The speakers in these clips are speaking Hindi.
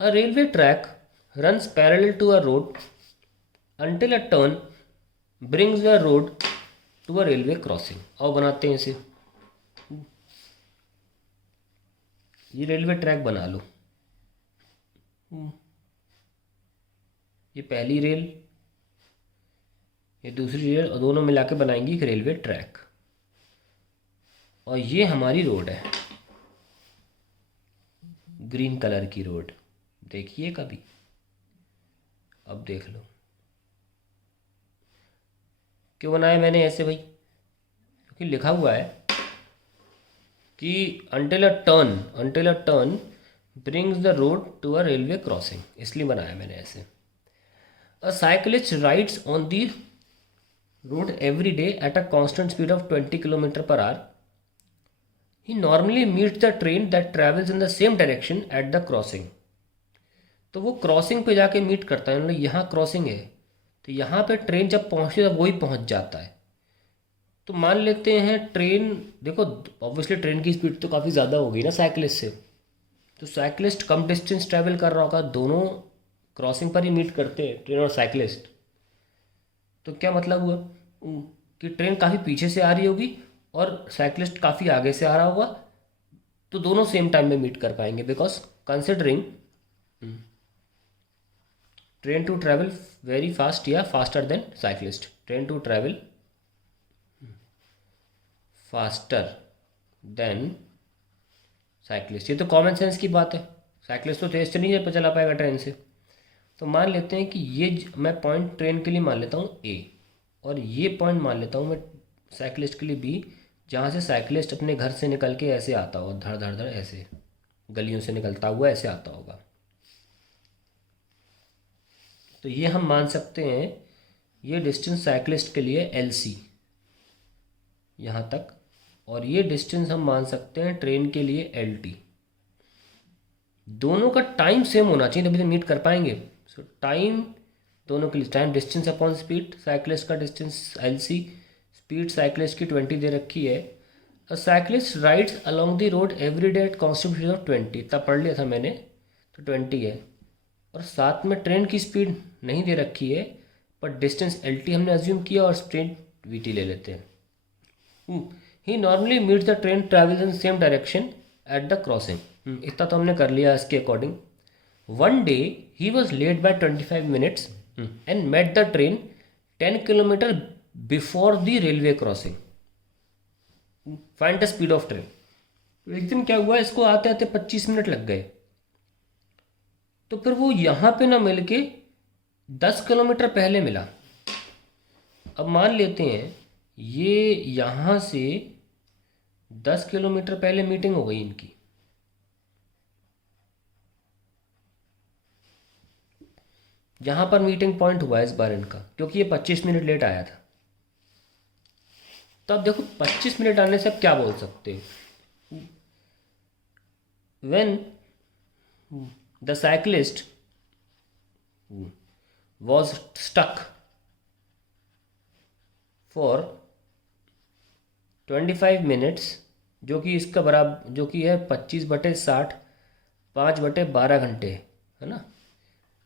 A railway track runs parallel to a road until a turn brings the road to a railway crossing. आओ बनाते हैं इसे। ये रेलवे ट्रैक बना लो। ये पहली रेल, ये दूसरी रेल, और दोनों मिला के बनाएंगी एक रेलवे ट्रैक। और ये हमारी रोड है, ग्रीन कलर की रोड। देखिए कभी, अब देख लो। क्यों बनाया मैंने ऐसे भाई? क्योंकि लिखा हुआ है कि until a turn brings the road to a railway crossing, इसलिए बनाया मैंने ऐसे। A cyclist rides on the road every day at a constant speed of 20 kilometre per hour. He normally meets the train that travels in the same direction at the crossing. तो वो क्रॉसिंग पे जाके मीट करता है, मतलब यहाँ क्रॉसिंग है तो यहाँ पे ट्रेन जब पहुँचती है तब वही पहुँच जाता है। तो मान लेते हैं ट्रेन, देखो ऑब्वियसली ट्रेन की स्पीड तो काफ़ी ज़्यादा होगी ना साइकिलिस्ट से, तो साइकिलिस्ट कम डिस्टेंस ट्रैवल कर रहा होगा, दोनों क्रॉसिंग पर ही मीट करते हैं ट्रेन और साइकिलिस्ट। तो क्या मतलब हुआ कि ट्रेन काफ़ी पीछे से आ रही होगी और साइकिलिस्ट काफ़ी आगे से आ रहा होगा, तो दोनों सेम टाइम में मीट कर पाएंगे, because considering train to travel very fast या faster than cyclist, train to travel faster than cyclist. ये तो कॉमन सेंस की बात है, साइकिलिस्ट तो तेज से नहीं चला पाएगा ट्रेन से। तो मान लेते हैं कि ये मैं पॉइंट ट्रेन के लिए मान लेता हूँ ए, और ये पॉइंट मान लेता हूँ मैं साइकिलिस्ट के लिए बी, जहाँ से साइकिलिस्ट अपने घर से निकल के ऐसे आता होगा, धड़ धड़ धड़ ऐसे गलियों से निकलता हुआ ऐसे आता होगा। तो ये हम मान सकते हैं ये डिस्टेंस साइकिलिस्ट के लिए एल सी यहाँ तक, और ये डिस्टेंस हम मान सकते हैं ट्रेन के लिए एल टी। दोनों का टाइम सेम होना चाहिए तभी तो मीट कर पाएंगे। सो टाइम दोनों के लिए, time distance upon speed, cyclist का distance L C, speed cyclist की 20 दे रखी है। A cyclist rides along the road every day at constant speed of 20, तब पढ़ लिया था मैंने, तो 20 है। और साथ में ट्रेन की स्पीड नहीं दे रखी है, पर डिस्टेंस एल टी हमने अज्यूम किया और ट्रेन वी टी ले लेते हैं। He normally meets the train travels in same direction at the crossing. इतना तो हमने कर लिया इसके according. One day he was late by 25 minutes and met the train 10 kilometres before the railway crossing. Find the speed of train. एक दिन क्या हुआ, इसको आते आते 25 मिनट लग गए, तो फिर वो यहाँ पे ना मिल के 10 किलोमीटर पहले मिला। अब मान लेते हैं ये यहाँ से 10 किलोमीटर पहले मीटिंग हो गई इनकी, जहाँ पर मीटिंग पॉइंट हुआ इस बार इनका, क्योंकि ये 25 मिनट लेट आया था। तो अब देखो 25 मिनट आने से अब क्या बोल सकते हो, when the cyclist was stuck for 25 minutes, जो कि इसका बराबर जो कि है 25/60, 5/12 घंटे, है ना।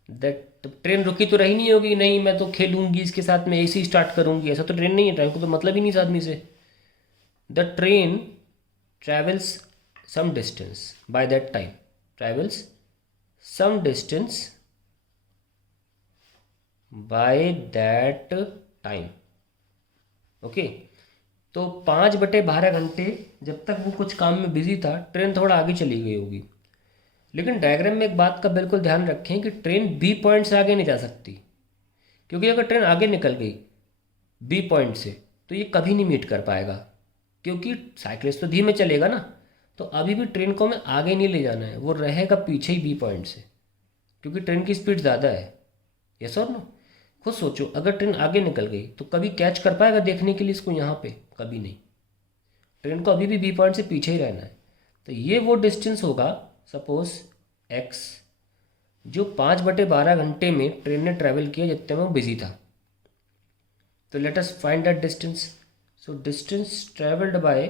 दैट ट्रेन रुकी तो रही नहीं होगी, नहीं मैं तो खेलूंगी इसके साथ में, ऐसे ही स्टार्ट करूंगी, ऐसा तो ट्रेन नहीं है, ट्रेन को तो मतलब ही नहीं इस आदमी से। The train travels some distance by that time, travels some distance by that time, okay. तो 5/12 घंटे जब तक वो कुछ काम में बिजी था, ट्रेन थोड़ा आगे चली गई होगी। लेकिन डायग्राम में एक बात का बिल्कुल ध्यान रखें कि ट्रेन बी पॉइंट से आगे नहीं जा सकती, क्योंकि अगर ट्रेन आगे निकल गई बी पॉइंट से तो ये कभी नहीं मीट कर पाएगा, क्योंकि साइकिलिस्ट तो धीमे चलेगा ना। तो अभी भी ट्रेन को हमें आगे नहीं ले जाना है, वो रहेगा पीछे ही बी पॉइंट से, क्योंकि ट्रेन की स्पीड ज़्यादा है। यस और नो? खुद सोचो, अगर ट्रेन आगे निकल गई तो कभी कैच कर पाएगा देखने के लिए इसको यहाँ पे? कभी नहीं। ट्रेन को अभी भी बी पॉइंट से पीछे ही रहना है। तो ये वो डिस्टेंस होगा, सपोज एक्स, जो 5/12 घंटे में ट्रेन ने ट्रैवल किया जितने में वो बिजी था। तो let us find that distance. So distance travelled by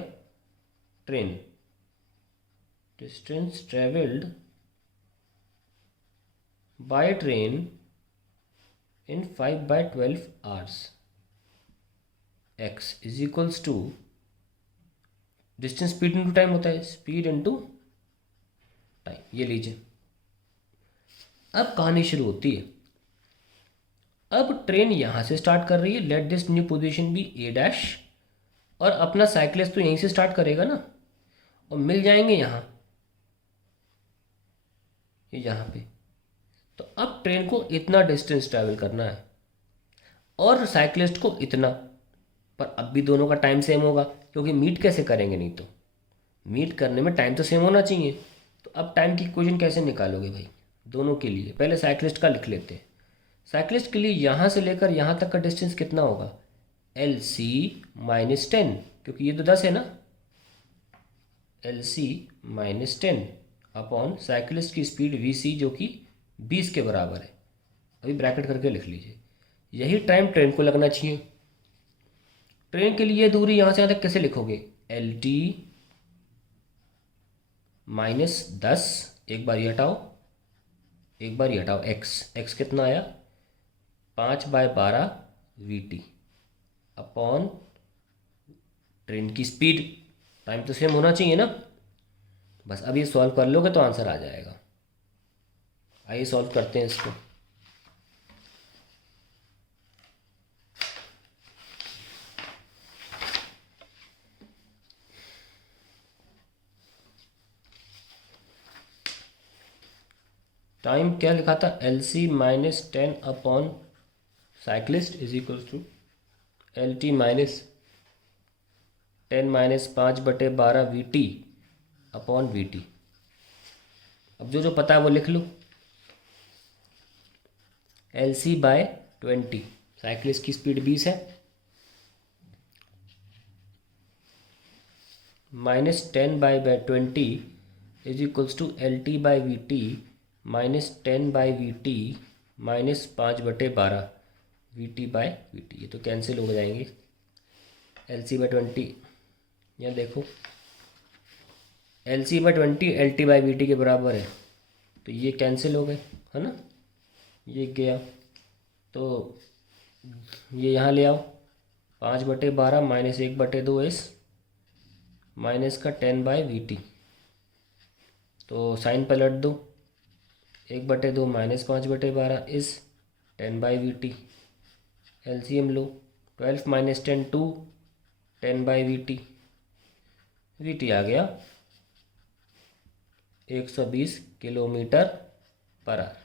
train, distance travelled by train in 5/12 hours, x is equals to, distance speed into time होता है, स्पीड इंटू टाइम। ये लीजिए, अब कहानी शुरू होती है। अब ट्रेन यहाँ से स्टार्ट कर रही है, let this new position B A dash, और अपना साइकिलिस्ट तो यहीं से स्टार्ट करेगा ना, और मिल जाएंगे यहाँ, ये यहाँ पे। तो अब ट्रेन को इतना डिस्टेंस ट्रैवल करना है और साइकिलिस्ट को इतना, पर अब भी दोनों का टाइम सेम होगा, क्योंकि मीट कैसे करेंगे, नहीं तो मीट करने में टाइम तो सेम होना चाहिए। तो अब टाइम की इक्वेशन कैसे निकालोगे भाई दोनों के लिए? पहले साइकिलिस्ट का लिख लेते हैं। साइकिलिस्ट के लिए यहाँ से लेकर यहाँ तक का डिस्टेंस कितना होगा? LC - 10, क्योंकि ये तो 10 है ना, LC - 10 अपॉन साइकिलिस्ट की स्पीड VC जो कि 20 के बराबर है। अभी ब्रैकेट करके लिख लीजिए, यही टाइम ट्रेन को लगना चाहिए। ट्रेन के लिए दूरी यहाँ से यहाँ तक कैसे लिखोगे? LT - 10, एक बार ये हटाओ, एक बार ये हटाओ, x कितना आया? 5/12 VT अपॉन ट्रेन की स्पीड। टाइम तो सेम होना चाहिए ना। बस अब ये सॉल्व कर लोगे तो आंसर आ जाएगा। आइए सॉल्व करते हैं इसको। टाइम क्या लिखा था? LC - 10 upon cyclist is equal to LT - 10 - 5/12 VT upon VT। अब जो जो पता है वो लिख लो। LC/20, साइकिलिस्ट की स्पीड 20 है, -10/20 is equals to LT/VT -10/VT -5/12 VT/VT। ये तो कैंसिल हो जाएंगे। LC/20, यहाँ देखो, LC/20 LT/VT के बराबर है, तो ये कैंसिल हो गए, है ना, ये गया। तो ये यहाँ ले आओ, 5/12 -1/2 S माइनस का 10/VT, तो साइन पलट दो, 1/2 -5/12 इस 10/VT। LCM लो, 12 - 10 2, 10/VT। VT आ गया 120 किलोमीटर पर आवर।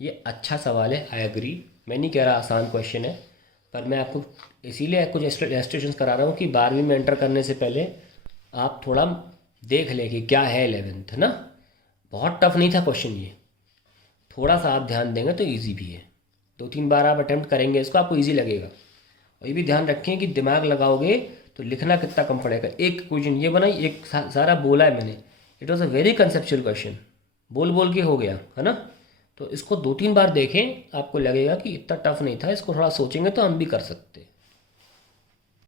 ये अच्छा सवाल है, आई एग्री। मैं नहीं कह रहा आसान क्वेश्चन है, पर मैं आपको इसीलिए कुछ इलस्ट्रेशंस करा रहा हूँ कि 12वीं में एंटर करने से पहले आप थोड़ा देख लें कि क्या है 11th, है ना। बहुत टफ नहीं था क्वेश्चन ये, थोड़ा सा आप ध्यान देंगे तो इजी भी है। 2-3 बार आप अटैम्प्ट करेंगे इसको, आपको इजी लगेगा। और ये भी ध्यान रखें कि दिमाग लगाओगे तो लिखना कितना कम पड़ेगा। एक क्वेश्चन ये बनाई, एक सारा बोला है मैंने, it was a very conceptual question, बोल बोल के हो गया, है ना। तो इसको 2-3 बार देखें, आपको लगेगा कि इतना टफ नहीं था, इसको थोड़ा सोचेंगे तो हम भी कर सकते हैं।